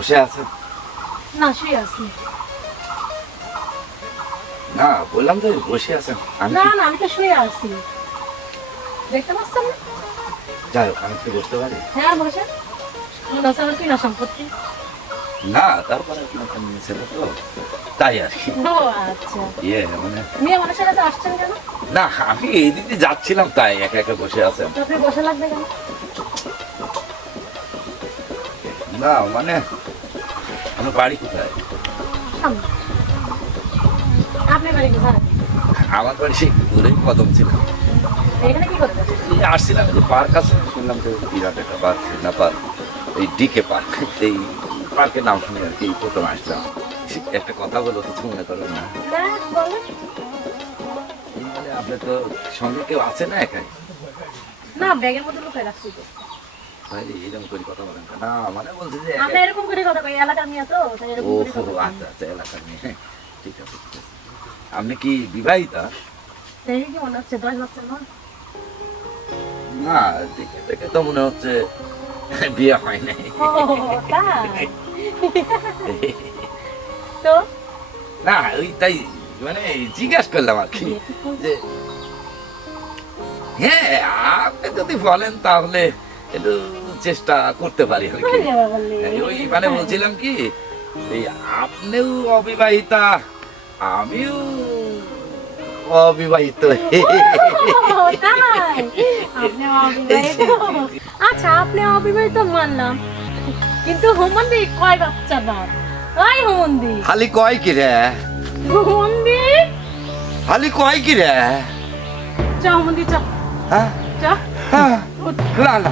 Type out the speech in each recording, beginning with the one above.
বসে আছেন? না শুয়ে আছি। না বললাম তো বসে আছেন। আমি না কি- না আমি তো শুয়ে আছি, দেখতে পাচ্ছেন না? যাই হোক, আমি কি বসতে পারি? হ্যাঁ বসে। মনে হচ্ছে আমার কিনা সম্পত্তি। না তারপরে আপনার মেয়ে ছেলে তো, তাই আর কি। ও আচ্ছা, মানে মেয়ে মানুষের কাছে আসছেন কেন? না, আমি এই দিকে যাচ্ছিলাম তাই একা একা বসে আছেন। তো আপনি বসে লাগবে কেন? না মানে আমার বাড়ি কোথায়? সামনে। আপনি বাড়ি কোথায়? আমার বাড়ি সেই দূরেই কদম ছিল। এখানে কি করবেন? এই আসছিলাম যে পার্ক আছে, শুনলাম যে বিরাট একটা পার্ক, না পার্ক, এই ডিকে পার্ক। এই পার্কের নাম শুনে আর কি প্রথম আসলাম। একটা কথা বলো, কিছু মনে করো না। না বলেন। মানে আপনার তো সঙ্গে কেউ আছে না একাই? না ব্যাগের মধ্যে লুকায় রাখছি তো। ভাই এরকম করে কথা বলেন কেন? না মানে বলছি যে আমরা এরকম করে কথা কই, এলাকার মেয়ে তো তাই এরকম ও করে কথা কই। আচ্ছা আচ্ছা, এলাকার মেয়ে। ঠিক আছে ঠিক আছে। আপনি কি বিবাহিতা? দেখে কি মনে হচ্ছে 10 বছর না? না, দেখে দেখে তো মনে হচ্ছে বিয়ে হয় নাই। ও তাই। তো না ওই তাই মানে জিজ্ঞাস করলাম আর কি যে হ্যাঁ, আপনি যদি বলেন তাহলে একটু চেষ্টা করতে পারি আর কি। ওই মানে বলছিলাম কি, এই আপনিও অবিবাহিতা, আমিও অবিবাহিত। আপনি অবিবাহিত? আচ্ছা আপনি অবিবাহিত মানলাম, কিন্তু হুমন্দি কয় বাচ্চা বাপ? ওই হুমন্দি, খালি কয় কি রে? হুমন্দি খালি কয় কি রে? চা হুমন্দি চা হ্যাঁ চা। হ্যাঁ, না না,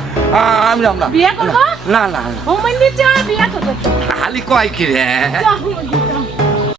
আমি যাব না। বিয়ে করবো? না না না, হুমন্দি চা বিয়ে করবো। খালি কয় কি রে? চা হুমন্দি